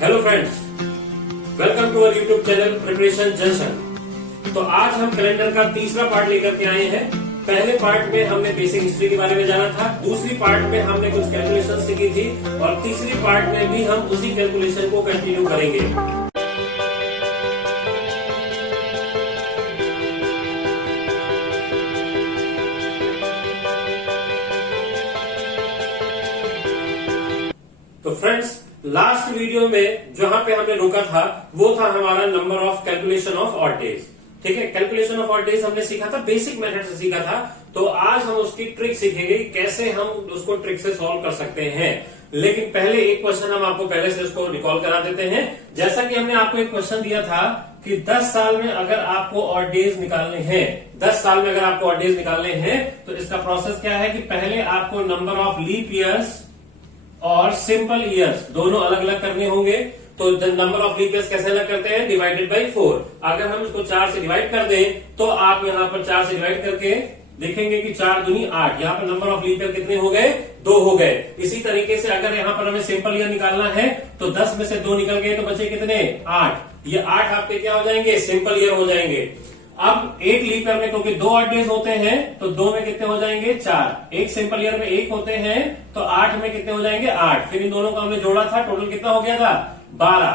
Hello friends, welcome to our YouTube channel preparation junction. तो आज हम कैलेंडर का तीसरा पार्ट लेकर के आए हैं। पहले पार्ट में हमने बेसिक हिस्ट्री के बारे में जाना था, दूसरी पार्ट में हमने कुछ कैलकुलेशन सीखी थी और तीसरी पार्ट में भी हम उसी कैलकुलेशन को कंटिन्यू करेंगे। तो फ्रेंड्स, लास्ट वीडियो में जहां पे हमने रोका था वो था हमारा number of calculation of odd days. ठीक है, कैलकुलेशन ऑफ ऑड डेज हमने सीखा था, बेसिक मेथड से सीखा था। तो आज हम उसकी ट्रिक सीखेंगे, कैसे हम उसको ट्रिक से सॉल्व कर सकते हैं। लेकिन पहले एक क्वेश्चन हम आपको पहले से उसको रिकॉल करा देते हैं। जैसा कि हमने आपको एक क्वेश्चन दिया था कि 10 साल में अगर आपको ऑड डेज निकालने हैं, 10 साल में अगर आपको ऑड डेज निकालने हैं तो इसका प्रोसेस क्या है कि पहले आपको नंबर ऑफ लीप ईयर्स और सिंपल ईयर्स दोनों अलग अलग करने होंगे। तो नंबर ऑफ लीप ईयर्स कैसे अलग करते हैं? Divided by 4। अगर हम इसको 4 से डिवाइड कर दें तो आप यहाँ पर 4 से डिवाइड करके देखेंगे कि 4 दूनी 8। यहाँ पर नंबर ऑफ लीप ईयर कितने हो गए? 2 हो गए। इसी तरीके से अगर यहाँ पर हमें सिंपल ईयर निकालना है तो 10 में से 2 निकल गए तो बचे कितने? 8। ये 8 आपके क्या हो जाएंगे? सिंपल ईयर हो जाएंगे। अब एक लीप ईयर में क्योंकि 2 ऑड डेज होते हैं तो 2 में कितने हो जाएंगे? 4। एक सिंपल ईयर में 1 होते हैं तो 8 में कितने हो जाएंगे? 8। फिर इन दोनों को हमने जोड़ा था, टोटल कितना हो गया था? 12।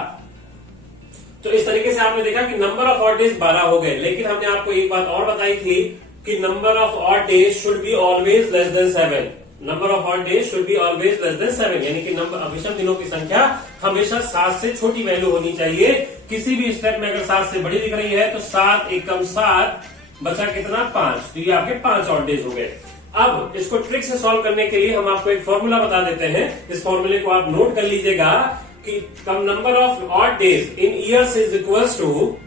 तो इस तरीके से आपने देखा कि नंबर ऑफ ऑड डेज 12 हो गए। लेकिन हमने आपको एक बात और बताई थी कि number of odd days should be always less than 7। Number of odd days should be always less than 7, यानी कि नंबर विषम दिनों की संख्या हमेशा 7 से छोटी वैल्यू होनी चाहिए। किसी भी स्टेप में अगर 7 से बड़ी दिख रही है तो 7 एकम 7 बचा कितना? 5। तो ये आपके 5 ऑड डेज हो गए। अब इसको ट्रिक से सॉल्व करने के लिए हम आपको एक फॉर्मूला बता देते हैं। इस फॉर्मूले को आप नोट कर लीजिएगा कि number of odd days in years is equals to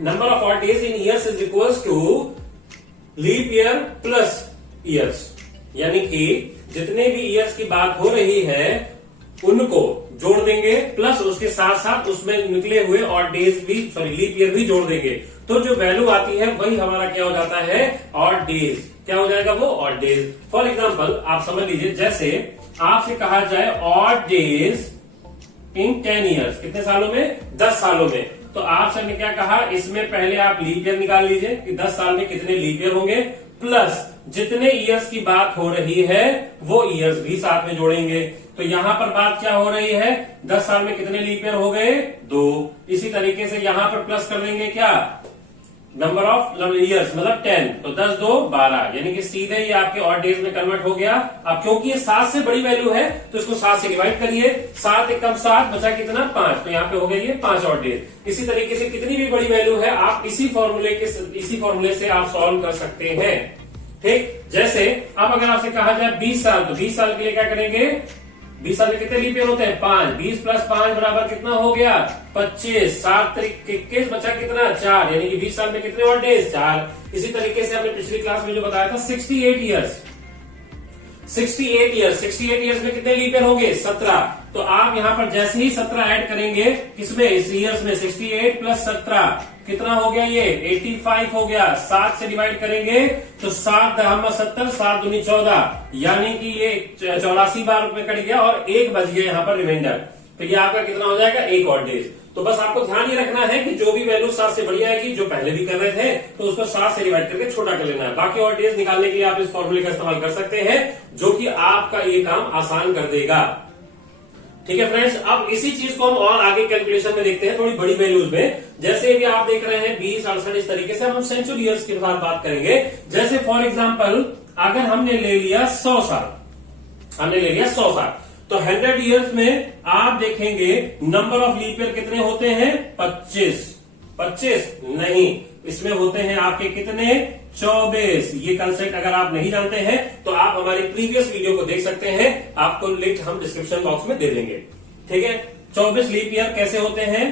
number of odd days in years is equals to leap year plus years, यानी कि जितने भी ईयर्स की बात हो रही है उनको जोड़ देंगे प्लस उसके साथ साथ उसमें निकले हुए ऑड डेज भी, सॉरी लीप ईयर भी जोड़ देंगे। तो जो वैल्यू आती है वही हमारा क्या हो जाता है? Odd days. क्या हो जाएगा वो? Odd days. फॉर एग्जाम्पल आप समझ लीजिए, जैसे आपसे कहा जाए ऑड डेज इन 10 ईयर्स, कितने सालों में? 10 सालों में। तो आपसे ने क्या कहा, इसमें पहले आप लीप ईयर निकाल लीजिए कि 10 साल में कितने लीप ईयर होंगे, प्लस जितने ईयर्स की बात हो रही है वो ईयर्स भी साथ में जोड़ेंगे। तो यहां पर बात क्या हो रही है? 10 साल में कितने लीप ईयर हो गए? 2। इसी तरीके से यहां पर प्लस कर देंगे क्या? नंबर ऑफ ईयर्स मतलब 10। तो 10 2 12, यानी कि सीधे ही आपके ऑड डेज में कन्वर्ट हो गया। अब क्योंकि ये 7 से बड़ी वैल्यू है तो इसको 7 से डिवाइड करिए। 7 एकम 7 बचा कितना? 5। तो यहाँ पे हो गई ये 5 ऑड डेज। इसी तरीके से कितनी भी बड़ी वैल्यू है आप इसी फॉर्मूले से आप सॉल्व कर सकते हैं। ठीक, जैसे अब अगर आपसे कहा जाए 20 साल, तो 20 साल के लिए क्या करेंगे? 20 साल में कितने लीप ईयर होते हैं? 5। 20 प्लस 5 बराबर कितना हो गया? 25। 7 तरीक 21 बचा कितना? 4, यानी कि 20 साल में कितने ऑड डेज? 4। इसी तरीके से हमने पिछली क्लास में जो बताया था 68 ईयर्स। 68 ईयर्स में कितने लीप ईयर होंगे? 17। तो आप यहाँ पर जैसे ही 17 ऐड करेंगे किसमें? इस ईयर्स में 68 प्लस 17 कितना हो गया? ये 85 हो गया। 7 से डिवाइड करेंगे तो 7 दहम 70, 7 दूनी 14, यानी कि ये 84 बार में कट गया और 1 बच गया यहाँ पर रिमाइंडर। तो ये आपका कितना हो जाएगा? 1 ऑड डेज। तो बस आपको ध्यान ये रखना है कि जो भी वैल्यू 7 से बड़ी आएगी, जो पहले भी कर रहे थे, तो उसको 7 से डिवाइड करके छोटा कर लेना है। बाकी ऑड डेज निकालने के लिए आप इस फॉर्मूले का इस्तेमाल कर सकते हैं, जो कि आपका ये काम आसान कर देगा। ठीक है फ्रेंड्स, अब इसी चीज को हम और आगे कैलकुलेशन में देखते हैं, थोड़ी बड़ी वैल्यूज में। जैसे भी आप देख रहे हैं 20, 68, इस तरीके से हम सेंचुरी ईयर्स के बाद बात करेंगे। जैसे फॉर एग्जाम्पल अगर हमने ले लिया 100 साल, तो 100 ईयर्स में आप देखेंगे नंबर ऑफ लीप ईयर कितने होते हैं? 25 नहीं, इसमें होते हैं आपके कितने? 24। ये कंसेप्ट अगर आप नहीं जानते हैं तो आप हमारी प्रीवियस वीडियो को देख सकते हैं, आपको लिंक हम डिस्क्रिप्शन बॉक्स में दे देंगे। ठीक है, 24 लीप ईयर कैसे होते हैं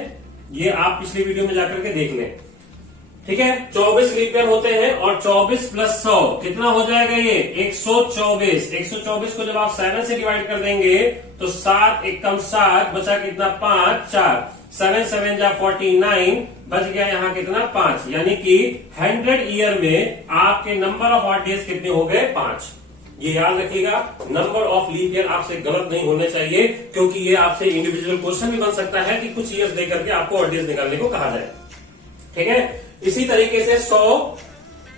ये आप पिछली वीडियो में जाकर के देख लें। ठीक है, 24 लीप ईयर होते हैं और 24 प्लस 100 कितना हो जाएगा? ये 124। 124 को जब आप 7 से डिवाइड कर देंगे तो 7 एकम 7 बचा कितना? 5, 4, 7 7 जा 49, बच गया यहाँ कितना? 5, यानी कि 100 ईयर में आपके नंबर ऑफ ऑड डेज कितने हो गए? 5। ये याद रखिएगा, नंबर ऑफ लीप ईयर आपसे गलत नहीं होने चाहिए, क्योंकि ये आपसे इंडिविजुअल क्वेश्चन भी बन सकता है कि कुछ ईयर्स देकर के आपको ऑड डेज निकालने को कहा जाए। ठीक है, इसी तरीके से 100,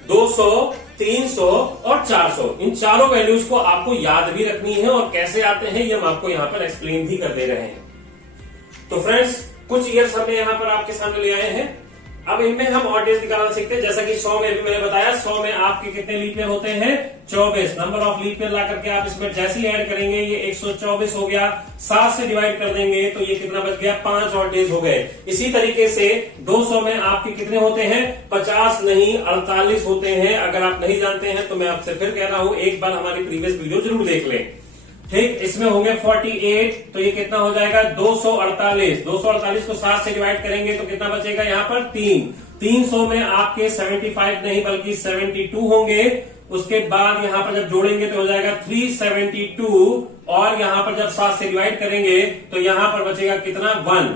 200, 300 और 400, इन चारों वैल्यूज को आपको याद भी रखनी है और कैसे आते हैं ये हम आपको यहां पर एक्सप्लेन भी कर दे रहे हैं। तो फ्रेंड्स, कुछ ईयर्स हमने यहां पर आपके सामने ले आए हैं। अब इनमें हम ऑड डेज निकालना सीखते हैं। जैसा कि 100 में भी मैंने बताया, 100 में आपके कितने लीप ईयर होते हैं? 24। नंबर ऑफ लीप ईयर ला करके आप इसमें जैसे ही ऐड करेंगे ये 124 हो गया, 7 से डिवाइड कर देंगे तो ये कितना बच गया? 5 ऑड डेज हो गए। इसी तरीके से 200 में आपके कितने होते हैं? 50 नहीं 48 होते हैं। अगर आप नहीं जानते हैं तो मैं आपसे फिर कह रहा हूं, एक बार हमारी प्रीवियस वीडियो जरूर देख लें। ठीक, इसमें होंगे 48, तो ये कितना हो जाएगा? 248। 248 को 7 से डिवाइड करेंगे तो कितना बचेगा यहाँ पर? 3। 300 में आपके 75 नहीं बल्कि 72 होंगे। उसके बाद यहां पर जब जोड़ेंगे तो हो जाएगा 372, और यहां पर जब 7 से डिवाइड करेंगे तो यहां पर बचेगा कितना? 1।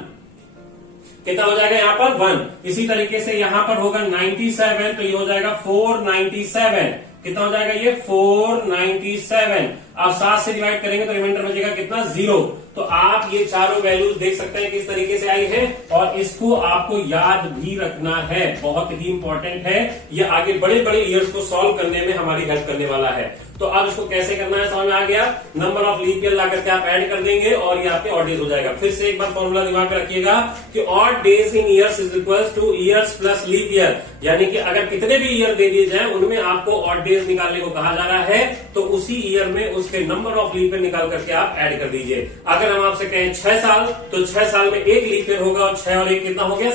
कितना हो जाएगा यहाँ पर? 1। इसी तरीके से यहां पर होगा 97, तो ये हो जाएगा 497। कितना हो जाएगा ये? 497। अब 7 से डिवाइड करेंगे तो रिमाइंडर बचेगा कितना? 0। तो आप ये चारों वैल्यूज देख सकते हैं किस तरीके से आई है, और इसको आपको याद भी रखना है, बहुत ही इंपॉर्टेंट है। ये आगे बड़े बड़े ईयर्स को सॉल्व करने में हमारी हेल्प करने वाला है। तो अब इसको कैसे करना है समझ में आ गया। नंबर ऑफ लीप ईयर ला करके आप ऐड कर देंगे और ये आपके ऑड डेज हो जाएगा। फिर से एक बार फॉर्मूला दिमाग में रखिएगा कि odd days in years is equal to years plus leap year, यानी कि अगर कितने भी ईयर दे दिए जाए उनमें आपको ऑड डेज निकालने को कहा जा रहा है, तो उसी ईयर में उसके नंबर ऑफ लीप ईयर निकाल करके आप ऐड कर दीजिए। अगर हम आपसे कहें 6 साल, तो 6 साल में एक लीप ईयर होगा और 6 और 1 कितना हो गया?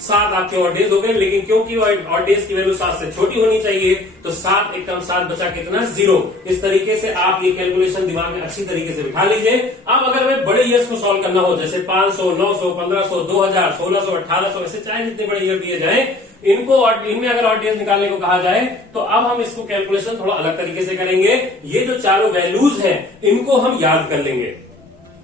7 आपके ऑड डेज हो गए। लेकिन क्योंकि ऑड डेज की वैल्यू 7 से छोटी होनी चाहिए, तो 7 एक कम 7 बचा कितना? 0। इस तरीके से आप ये कैलकुलेशन दिमाग में अच्छी तरीके से बिठा लीजिए। अब अगर हमें बड़े ईयर्स को सॉल्व करना हो, जैसे 500, 900, 1500, 2000, 1600, 1800, ऐसे चाहे जितने बड़े ईयर दिए जाए, इनमें अगर ऑड डेज निकालने को कहा जाए, तो अब हम इसको कैलकुलेशन थोड़ा अलग तरीके से करेंगे। ये जो चारों वैल्यूज हैं इनको हम याद कर लेंगे।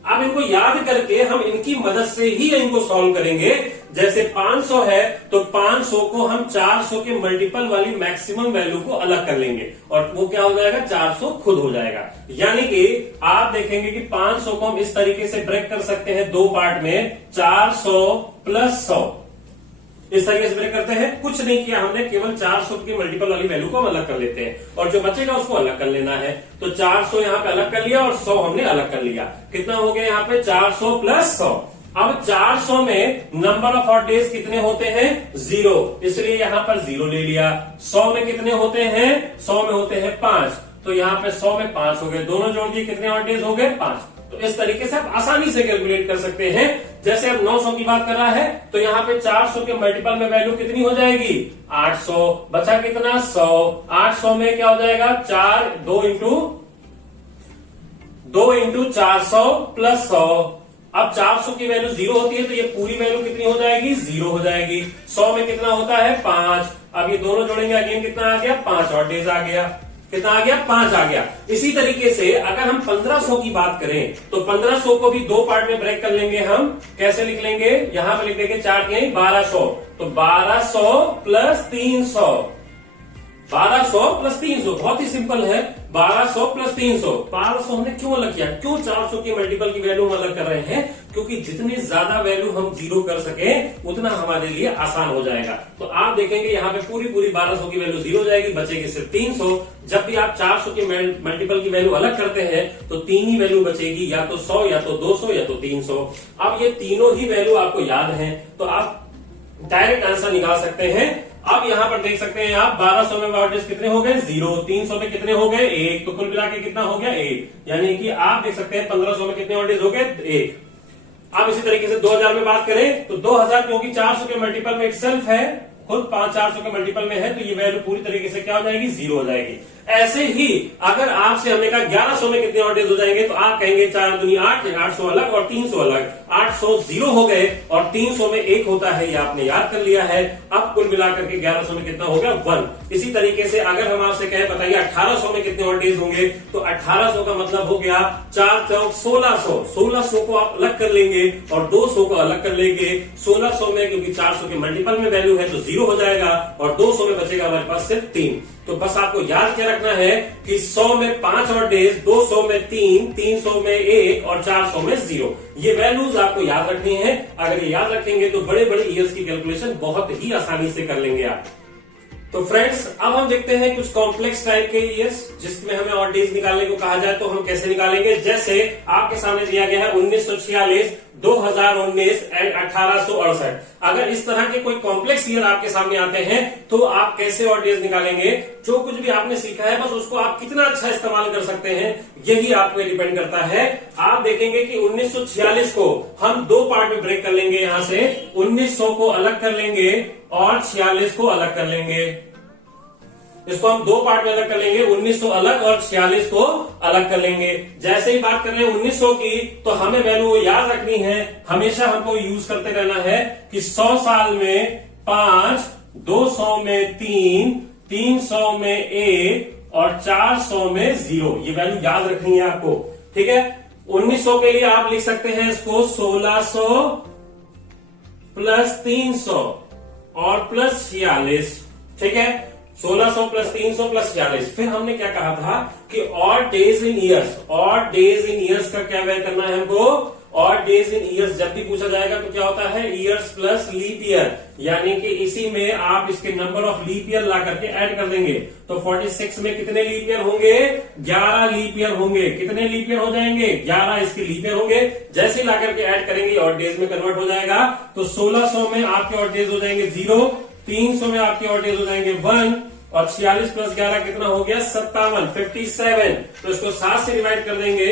अब इनको याद करके हम इनकी मदद से ही इनको सॉल्व करेंगे। जैसे 500 है तो 500 को हम 400 के मल्टीपल वाली मैक्सिमम वैल्यू को अलग कर लेंगे, और वो क्या हो जाएगा? 400 खुद हो जाएगा। यानी कि आप देखेंगे कि 500 को हम इस तरीके से ब्रेक कर सकते हैं दो पार्ट में, 400 प्लस 100, इस तरीके से ब्रेक करते हैं। कुछ नहीं किया हमने, केवल 400 की मल्टीपल वाली वैल्यू को हम अलग कर लेते हैं, और जो बचेगा उसको अलग कर लेना है। तो 400 यहाँ पे अलग कर लिया और 100 हमने अलग कर लिया। कितना हो गया यहाँ पे? 400 प्लस 100। अब 400 में नंबर ऑफ ऑड डेज कितने होते हैं? 0, इसलिए यहां पर 0 ले लिया। 100 में कितने होते हैं? 100 में होते हैं 5, तो यहां पे 100 में 5 हो गए। दोनों जोड़ दिए, कितने ऑड डेज हो गए? 5। तो इस तरीके से आप आसानी से कैलकुलेट कर सकते हैं। जैसे अब 900 की बात कर रहा है, तो यहाँ पे 400 के मल्टीपल में वैल्यू कितनी हो जाएगी? 800। बचा कितना? 100। 800 में क्या हो जाएगा? 2 इंटू 400 प्लस 100। अब 400 की वैल्यू 0 होती है, तो ये पूरी वैल्यू कितनी हो जाएगी? 0 हो जाएगी। 100 में कितना होता है? 5। अब ये दोनों जोड़ेंगे, अगेन कितना आ गया? 5 ऑड डेज आ गया। कितना आ गया? 5 आ गया। इसी तरीके से अगर हम 1500 की बात करें, तो 1500 को भी दो पार्ट में ब्रेक कर लेंगे। हम कैसे लिख लेंगे? यहां पर लिख देंगे 4 नहीं 1200, तो 1200 प्लस 300। 1200 प्लस 300 बहुत ही सिंपल है। 1200 प्लस 300। 1200 हमने क्यों अलग किया? क्यों 400 की मल्टीपल की वैल्यू हम अलग कर रहे हैं? क्योंकि जितनी ज्यादा वैल्यू हम 0 कर सके उतना हमारे लिए आसान हो जाएगा। तो आप देखेंगे यहाँ पे पूरी 1200 की वैल्यू 0 हो जाएगी, बचेगी सिर्फ 300। जब भी आप 400 की मल्टीपल की वैल्यू अलग करते हैं तो 3 ही वैल्यू बचेगी, या तो 100, या तो 200, या तो 300। अब ये तीनों ही वैल्यू आपको याद है, तो आप डायरेक्ट आंसर निकाल सकते हैं। अब यहां पर देख सकते हैं आप, 1200 में ऑड डेज कितने हो गए? 0। 300 में कितने हो गए? 1। तो कुल मिला के कितना हो गया? 1। यानी कि आप देख सकते हैं 1500 में कितने ऑड डेज हो गए? 1। अब इसी तरीके से 2000 में बात करें, तो 2000 क्योंकि 400 के मल्टीपल में इटसेल्फ है, खुद 400 के मल्टीपल में है, तो ये वैल्यू पूरी तरीके से क्या हो जाएगी? 0 हो जाएगी। ऐसे ही अगर आपसे हमने कहा 1100 में कितने ऑड डेज हो जाएंगे, तो आप कहेंगे 4 दूनी 8, 800 अलग और 300 अलग। 800 0 हो गए और 300 में 1 होता है, ये आपने याद कर लिया है। अब कुल मिलाकर के 1100 में कितना हो गया? 1। इसी तरीके से अगर हम आपसे कहें बताइए 1800 में कितने ऑड डेज होंगे, तो 1800 का मतलब हो गया 4 चौक 1600। 1600 को आप अलग कर लेंगे और 200 को अलग कर लेंगे। 1600 में क्योंकि 400 के मल्टीपल में वैल्यू है तो 0 हो जाएगा, और 200 में बचेगा हमारे पास सिर्फ 3। तो बस आपको याद क्या रखना है कि 100 में 5 और डेज, 200 में 3, 300 में 1 और 400 में 0। ये वैल्यूज आपको याद रखनी है। अगर ये याद रखेंगे तो बड़े बड़े ईयर्स की कैलकुलेशन बहुत ही आसानी से कर लेंगे आप। तो फ्रेंड्स, अब हम देखते हैं कुछ कॉम्प्लेक्स टाइप के ईयर्स जिसमें हमें ऑड डेज निकालने को कहा जाए तो हम कैसे निकालेंगे। जैसे आपके सामने दिया गया है 1946, 2019 एंड 1868। अगर इस तरह के कोई कॉम्प्लेक्स ईयर आपके सामने आते हैं तो आप कैसे ऑड डेज निकालेंगे। जो कुछ भी आपने सीखा है बस उसको आप कितना अच्छा इस्तेमाल कर सकते हैं यही आप पे डिपेंड करता है। आप देखेंगे कि 1946 को हम दो पार्ट में ब्रेक कर लेंगे। यहां से 1900 को अलग कर लेंगे और 46 को अलग कर लेंगे। इसको हम दो पार्ट में अलग कर लेंगे, 1900 अलग और 46 को अलग कर लेंगे। जैसे ही बात कर रहे हैं 1900 की तो हमें वैल्यू याद रखनी है, हमेशा हमको यूज करते रहना है कि 100 साल में 5, 200 में 3, 300 में 1 और 400 में 0। ये वैल्यू याद रखनी है आपको, ठीक है। 1900 के लिए आप लिख सकते हैं इसको 1600 प्लस 300 और प्लस 46, ठीक है। 1600 प्लस 300 प्लस 46। फिर हमने क्या कहा था कि odd days in years, odd days in years का क्या वैल्यू करना है हमको। ऑड डेज इन ईयर्स जब भी पूछा जाएगा तो क्या होता है, ईयर्स प्लस लीप ईयर, यानी कि इसी में आप इसके नंबर ऑफ लीप ईयर ला करके ऐड कर देंगे। तो 46 में कितने लीप ईयर होंगे, 11 लीप ईयर होंगे। कितने लीप ईयर हो जाएंगे, 11 इसके लीप ईयर होंगे। जैसे ला करके ऐड करेंगे ऑड डेज में कन्वर्ट हो जाएगा। तो 1600 में आपके ऑड डेज हो जाएंगे 0, 300 में आपके ऑड डेज हो जाएंगे 1 और 46 प्लस 11 कितना हो गया 57, 57। तो इसको 7 से डिवाइड कर देंगे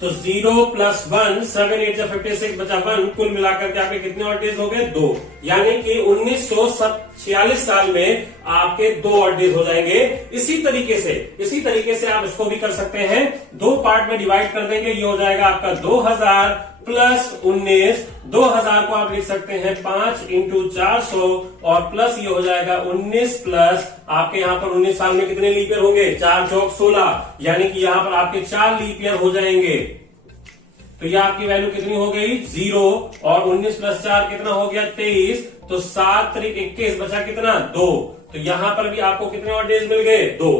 तो 0 प्लस 1, 7 8 56 बचा 1। कुल मिलाकर के आपके कितने ऑड डेज हो गए 2, यानी कि 1946 साल में आपके 2 ऑड डेज हो जाएंगे। इसी तरीके से आप इसको भी कर सकते हैं, दो पार्ट में डिवाइड कर देंगे। ये हो जाएगा आपका 2000 प्लस 19। 2000 को आप लिख सकते हैं 5 इंटू 400 और प्लस ये हो जाएगा 19 प्लस आपके यहाँ पर 19 साल में कितने लीप ईयर होंगे, 4 चौक 16, यानी कि यहाँ पर आपके 4 लीप ईयर हो जाएंगे। तो ये आपकी वैल्यू कितनी हो गई 0 और 19 प्लस 4 कितना हो गया 23। तो 7 3 21 बचा कितना 2। तो यहां पर भी आपको कितने ऑड डेज मिल गए 2,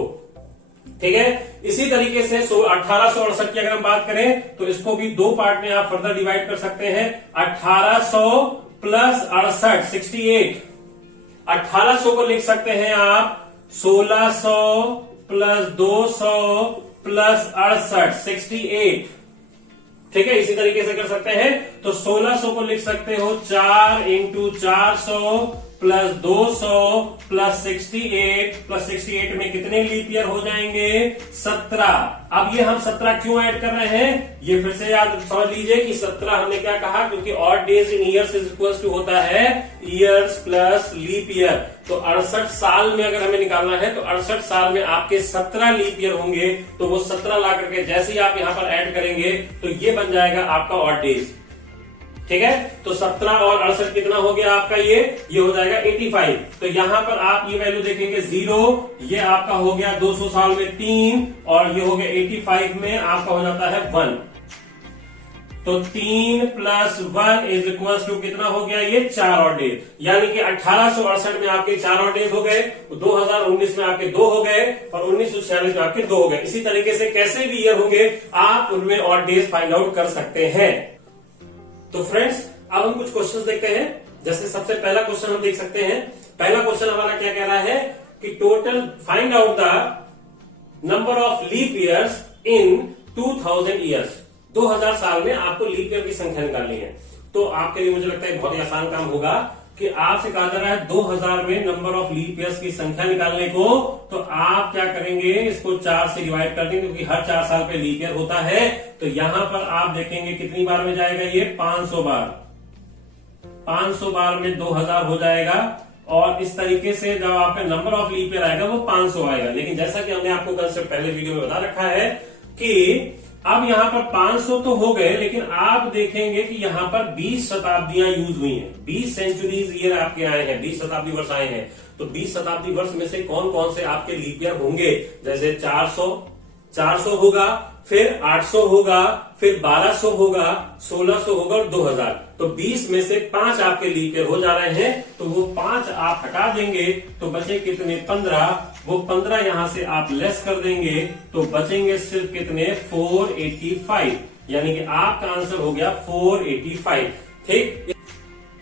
ठीक है। इसी तरीके से 1868 की अगर हम बात करें तो इसको भी दो पार्ट में आप फर्दर डिवाइड कर सकते हैं। 1800 प्लस 68 68। 1800 को लिख सकते हैं आप 1600 प्लस 200 प्लस 68 68, ठीक है। इसी तरीके से कर सकते हैं। तो 1600 को लिख सकते हो 4 इंटू 400 प्लस 200 प्लस 68 प्लस 68 में कितने लीप ईयर हो जाएंगे 17। अब ये हम 17 क्यों ऐड कर रहे हैं, ये फिर से याद समझ लीजिए कि 17 हमने क्या कहा, क्योंकि odd days in years is equal to होता है ईयर्स प्लस लीप ईयर। तो 68 साल में अगर हमें निकालना है तो 68 साल में आपके 17 लीप ईयर होंगे। तो वो 17 ला करके जैसे ही आप यहां पर ऐड करेंगे तो ये बन जाएगा आपका ऑड डेज, ठीक है। तो 17 और 68 कितना हो गया आपका, ये हो जाएगा 85। तो यहां पर आप ये वैल्यू देखेंगे 0, ये आपका हो गया 200 साल में 3 और ये हो गया 85 में आपका हो जाता है 1। तो 3 प्लस 1 इज इक्वल टू कितना हो गया, ये 4 ऑड डेज, यानी कि 1868 में आपके 4 ऑड डेज हो गए, 2019 में आपके 2 हो गए और 1946 में आपके 2 हो गए। इसी तरीके से कैसे भी ईयर होंगे आप उनमें ऑड डेज फाइंड आउट कर सकते हैं। तो फ्रेंड्स, अब हम कुछ क्वेश्चंस देखते हैं। जैसे सबसे पहला क्वेश्चन हम देख सकते हैं। पहला क्वेश्चन हमारा क्या कह रहा है कि total find out the number of leap years in 2000 years. 2000 साल में आपको लीप ईयर की संख्या निकालनी है। तो आपके लिए मुझे लगता है बहुत ही आसान काम होगा कि आपसे कहा जा रहा है 2000 में नंबर ऑफ लीप ईयर्स की संख्या निकालने को। तो आप क्या करेंगे, इसको 4 से डिवाइड कर देंगे क्योंकि हर 4 साल पे लीप ईयर होता है। तो यहां पर आप देखेंगे कितनी बार में जाएगा, ये 500 बार। 500 बार में 2000 हो जाएगा और इस तरीके से जब आपका नंबर ऑफ लीप ईयर आएगा वो 500 आएगा। लेकिन जैसा कि हमने आपको कल से पहले वीडियो में बता रखा है कि अब यहां पर 500 तो हो गए, लेकिन आप देखेंगे कि यहां पर 20 शताब्दियां यूज हुई हैं। 20 सेंचुरीज ईयर आपके आए हैं, 20 शताब्दी वर्ष आए हैं। तो 20 शताब्दी वर्ष में से कौन कौन से आपके लीप ईयर होंगे, जैसे 400, 400 होगा, फिर 800 होगा, फिर 1200 होगा, 1600 होगा और 2000। तो 20 में से 5 आपके लीप ईयर हो जा रहे हैं, तो वो 5 आप हटा देंगे तो बचे कितने 15। वो 15 यहां से आप लेस कर देंगे तो बचेंगे सिर्फ कितने 485, यानी कि आपका आंसर हो गया 485। ठीक,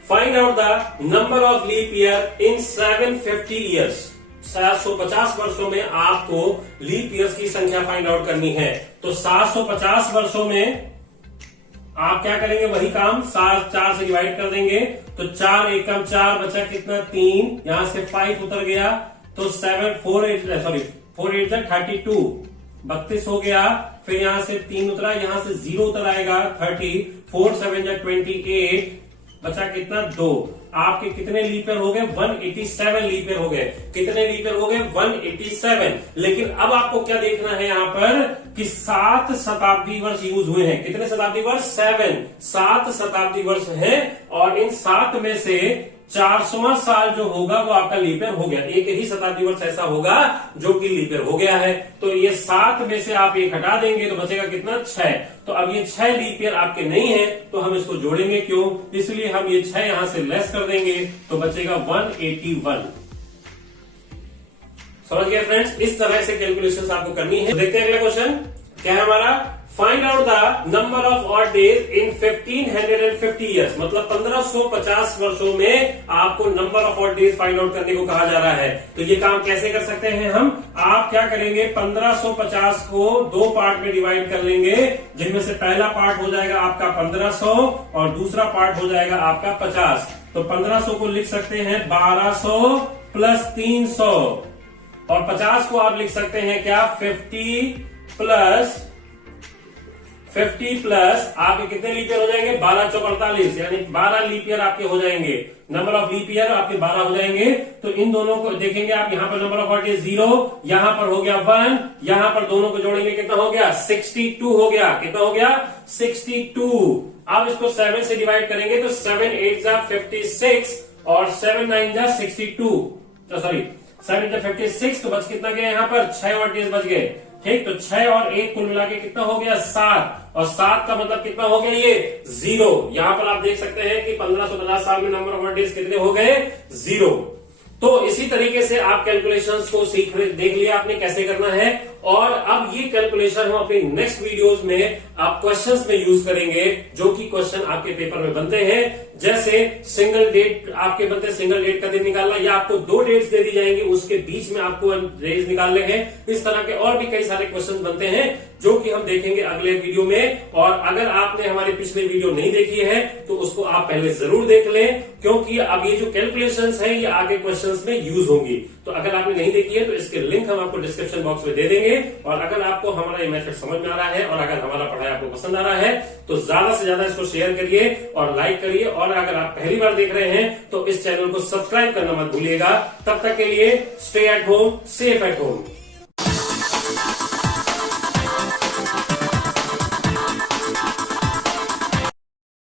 find out the number of leap year in 750 years. 750 वर्षों में आपको लीप ईयर्स की संख्या फाइंड आउट करनी है। तो 750 वर्षों में आप क्या करेंगे, वही काम 4 से डिवाइड कर देंगे तो 4 एकम 4 बचा कितना 3, यहां से 5 उतर गया तो 4 8 32, 32 हो गया। फिर यहां से 3 उतरा, यहां से 0 उतर आएगा 30, 4 7 28, बचा कितना 2। आपके कितने लीप ईयर हो गए 187 लीप ईयर हो गए। कितने लीप ईयर हो गए 187। लेकिन अब आपको क्या देखना है यहां पर कि 7 शताब्दी वर्ष यूज हुए हैं। कितने शताब्दी वर्ष 7 शताब्दी वर्ष हैं और इन 7 में से 400वां साल जो होगा वो आपका लीप ईयर हो गया। एक ही शताब्दी वर्ष ऐसा होगा जो कि लीप ईयर हो गया है। तो ये 7 में से आप एक हटा देंगे तो बचेगा कितना 6। तो अब ये 6 लीप ईयर आपके नहीं है तो हम इसको जोड़ेंगे क्यों, इसलिए हम ये 6 यहां से लेस कर देंगे तो बचेगा 181। समझ गए फ्रेंड्स, इस तरह से कैलकुलेशंस आपको करनी है। तो देखते हैं अगला क्वेश्चन क्या है हमारा। Find out the number of odd days in 1550 years. मतलब 1550 वर्षों में आपको number of odd days find out करने को कहा जा रहा है। तो ये काम कैसे कर सकते हैं हम, आप क्या करेंगे 1550 को 2 पार्ट में डिवाइड कर लेंगे, जिनमें से पहला पार्ट हो जाएगा आपका 1500 और दूसरा पार्ट हो जाएगा आपका 50। तो 1500 को लिख सकते हैं 1200 प्लस 300 और 50 को आप लिख सकते हैं क्या 50 प्लस आपके कितने लीप ईयर हो जाएंगे 12 चौक 48, यानी 12 लीप ईयर आपके हो जाएंगे। नंबर ऑफ लीप ईयर आपके 12 हो जाएंगे। तो इन दोनों को देखेंगे आप, यहाँ पर नंबर ऑफ ऑड डेज 0, यहां पर हो गया 1, यहां पर दोनों को जोड़ेंगे कितना हो गया 62 हो गया। कितना हो गया 62। अब इसको 7 से डिवाइड करेंगे तो 7 8 जा 56 और 7 9 जा 62, सॉरी 7 8 56, तो बच कितना गया यहाँ पर 6 ऑड डेज बच गए। ठीक, तो 6 और 1 कुल मिला के कितना हो गया 7 और 7 का मतलब कितना हो गया ये 0। यहां पर आप देख सकते हैं कि 1550 साल में नंबर ऑफ ऑड डेज कितने हो गए 0। तो इसी तरीके से आप कैलकुलेशंस को देख लिया आपने कैसे करना है। और अब ये कैलकुलेशन हम अपनी नेक्स्ट वीडियोस में आप क्वेश्चंस में यूज करेंगे, जो कि क्वेश्चन आपके पेपर में बनते हैं। जैसे सिंगल डेट आपके बनते हैं, सिंगल डेट का दिन निकालना, या आपको 2 डेट्स दे दी जाएंगी उसके बीच में आपको डेज निकालने हैं। इस तरह के और भी कई सारे क्वेश्चन बनते हैं जो कि हम देखेंगे अगले वीडियो में। और अगर आपने हमारे पिछले वीडियो नहीं देखी है तो उसको आप पहले जरूर देख लें, क्योंकि अब ये जो कैलकुलेशंस है ये आगे क्वेश्चंस में यूज होंगी। तो अगर आपने नहीं देखी है तो इसके लिंक हम आपको डिस्क्रिप्शन बॉक्स में दे देंगे। और अगर आपको हमारा ये मेथड समझ में आ रहा है और अगर हमारा पढ़ाई आपको पसंद आ रहा है तो ज्यादा से ज्यादा इसको शेयर करिए और लाइक करिए। और अगर आप पहली बार देख रहे हैं तो इस चैनल को सब्सक्राइब करना मत भूलिएगा। तब तक के लिए stay at home, safe at home.